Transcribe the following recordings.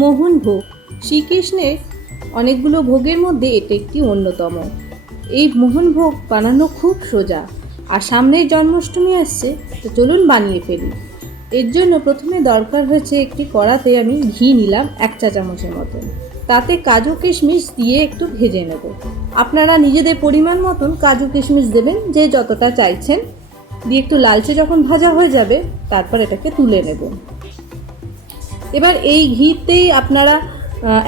মোহন ভোগ শ্রীকৃষ্ণের অনেকগুলো ভোগের মধ্যে এটা একটি অন্যতম। এই মোহন ভোগ বানানো খুব সোজা, আর সামনের জন্মাষ্টমী আসছে, তো চলুন বানিয়ে ফেলি। এর জন্য প্রথমে দরকার হয়েছে একটি কড়াতে আমি ঘি নিলাম 1 চা চামচের মতন, তাতে কাজু কিশমিশ দিয়ে একটু ভেজে নেব। আপনারা নিজেদের পরিমাণ মতন কাজু কিশমিশ দেবেন, যে যতটা চাইছেন, দিয়ে একটু লালচে যখন ভাজা হয়ে যাবে তারপর এটাকে তুলে নেব। এবার এই ঘিতেই আপনারা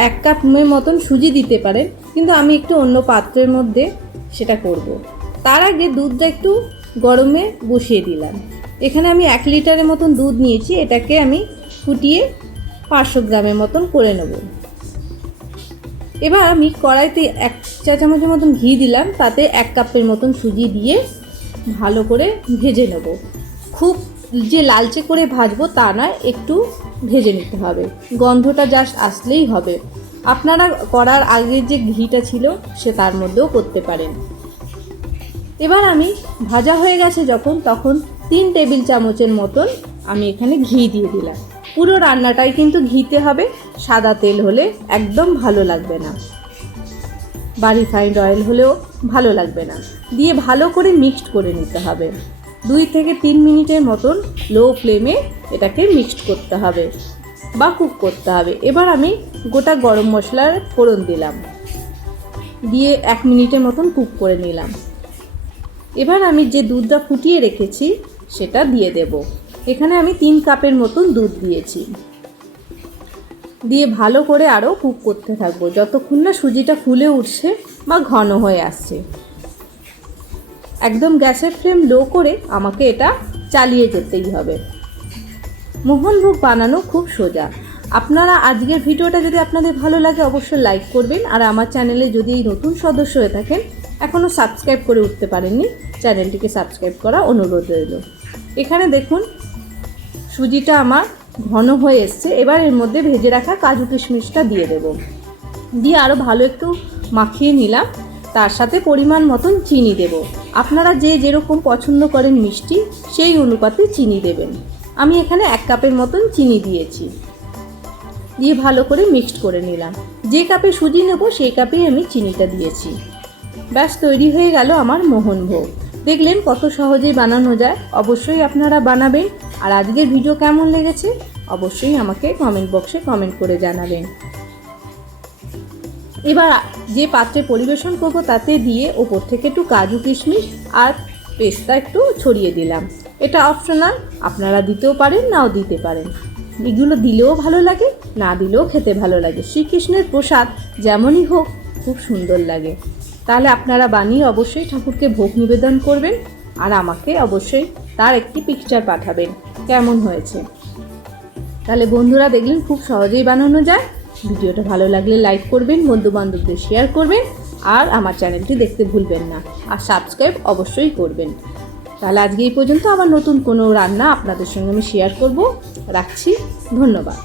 1 কাপের মতন সুজি দিতে পারেন, কিন্তু আমি একটু অন্য পাত্রের মধ্যে সেটা করব। তার আগে দুধটা একটু গরমে বসিয়ে দিলাম। এখানে আমি 1 লিটারের মতন দুধ নিয়েছি, এটাকে আমি ফুটিয়ে 500 গ্রামের মতন করে নেব। এবার আমি কড়াইতে 1 চা চামচের মতন ঘি দিলাম, তাতে 1 কাপের মতন সুজি দিয়ে ভালো করে ভেজে নেব। খুব যে লালচে করে ভাজবো তা নয়, একটু ভেজে নিতে হবে, গন্ধটা জাস্ট আসলেই হবে। আপনারা করার আগে যে ঘিটা ছিল সে তার মধ্যেও করতে পারেন। এবার আমি ভাজা হয়ে গেছে যখন, তখন 3 টেবিল চামচের মতন আমি এখানে ঘি দিয়ে দিলাম। পুরো রান্নাটাই কিন্তু ঘিতে হবে, সাদা তেল হলে একদম ভালো লাগবে না, বা রিফাইন্ড অয়েল হলেও ভালো লাগবে না। দিয়ে ভালো করে মিক্সড করে নিতে হবে। 2 থেকে 3 মিনিটের মতন লো ফ্লেমে এটাকে মিক্সড করতে হবে বা কুক করতে হবে। এবার আমি গোটা গরম মশলার ফোড়ন দিলাম, দিয়ে 1 মিনিটের মতন কুক করে নিলাম। এবার আমি যে দুধটা ফুটিয়ে রেখেছি সেটা দিয়ে দেব। এখানে আমি 3 কাপের মতন দুধ দিয়েছি, দিয়ে ভালো করে আরও কুক করতে থাকবো যতক্ষণ না সুজিটা ফুলে উঠছে বা ঘন হয়ে আসছে। একদম গ্যাসের ফ্লেম লো করে আমাকে এটা চালিয়ে যেতেই হবে। মোহনভোগ বানানো খুব সোজা। আপনারা আজকের ভিডিওটা যদি আপনাদের ভালো লাগে অবশ্যই লাইক করবেন, আর আমার চ্যানেলে যদি এই নতুন সদস্য হয়ে থাকেন, এখনও সাবস্ক্রাইব করে উঠতে পারেননি, চ্যানেলটিকে সাবস্ক্রাইব করা অনুরোধ রইল। এখানে দেখুন সুজিটা আমার ঘন হয়ে এসছে। এবার এর মধ্যে ভেজে রাখা কাজু কিশমিশটা দিয়ে দেব, দিয়ে আরও ভালো একটু মাখিয়ে নিলাম। তার সাথে পরিমাণ মতন চিনি দেব। আপনারা যে যেরকম পছন্দ করেন মিষ্টি, সেই অনুপাতে চিনি দেবেন। আমি এখানে 1 কাপের মতন চিনি দিয়েছি, দিয়ে ভালো করে মিক্সড করে নিলাম। যে কাপে সুজি নেব সেই কাপেই আমি চিনিটা দিয়েছি। ব্যাস তৈরি হয়ে গেল আমার মোহনভোগ। দেখলেন কত সহজেই বানানো যায়। অবশ্যই আপনারা বানাবেন। আর আজকের ভিডিও কেমন লেগেছে অবশ্যই আমাকে কমেন্ট বক্সে কমেন্ট করে জানাবেন। এবার যে পাত্রে পরিবেশন করব তাতে দিয়ে ওপর থেকে একটু কাজু কিশমিশ আর পেস্তা একটু ছড়িয়ে দিলাম। এটা অপশনাল, আপনারা দিতেও পারেন নাও দিতে পারেন। এগুলো দিলেও ভালো লাগে, না দিলেও খেতে ভালো লাগে। শ্রীকৃষ্ণের প্রসাদ যেমনই হোক খুব সুন্দর লাগে। তাহলে আপনারা বানিয়ে অবশ্যই ঠাকুরকে ভোগ নিবেদন করবেন, আর আমাকে অবশ্যই তার একটি পিকচার পাঠাবেন কেমন হয়েছে। তাহলে বন্ধুরা দেখলেন খুব সহজেই বানানো যায়। ভিডিওটা ভালো লাগলে লাইক করবেন, বন্ধুবান্ধবদের শেয়ার করবেন, আর আমার চ্যানেলটি দেখতে ভুলবেন না, আর সাবস্ক্রাইব অবশ্যই করবেন। তাহলে আজকে এই পর্যন্ত, আবার নতুন কোনো রান্না আপনাদের সঙ্গে আমি শেয়ার করব। রাখছি, ধন্যবাদ।